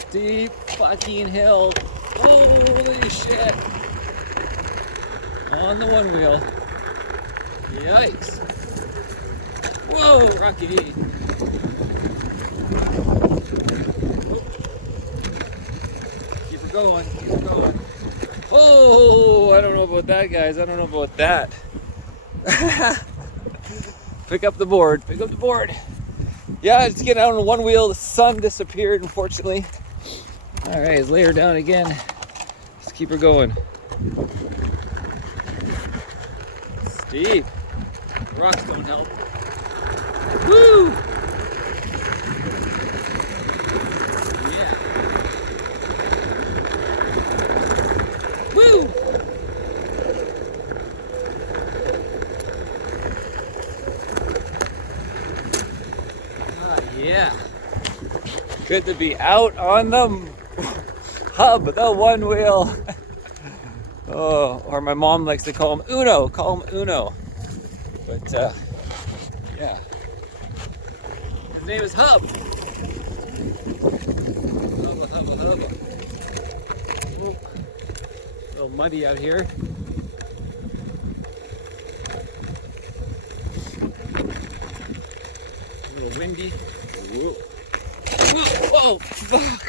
steep fucking hill. Holy shit. On the one wheel. Yikes. Whoa, Rocky. Keep her going, keep her going. Oh, I don't know about that, guys. I don't know about that. Pick up the board, pick up the board. Yeah, just getting out on one wheel. The sun disappeared, unfortunately. All right, let's lay her down again. Let's keep her going. Steep. The rocks don't help. Woo! Yeah. Woo! Yeah. Good to be out on the hub, the one wheel. Oh, or my mom likes to call him Uno. Call him Uno. But yeah. His name is Hub. Hubba, hubba, hubba. Oh, a little muddy out here. A little windy. Whoa. Whoa, fuck.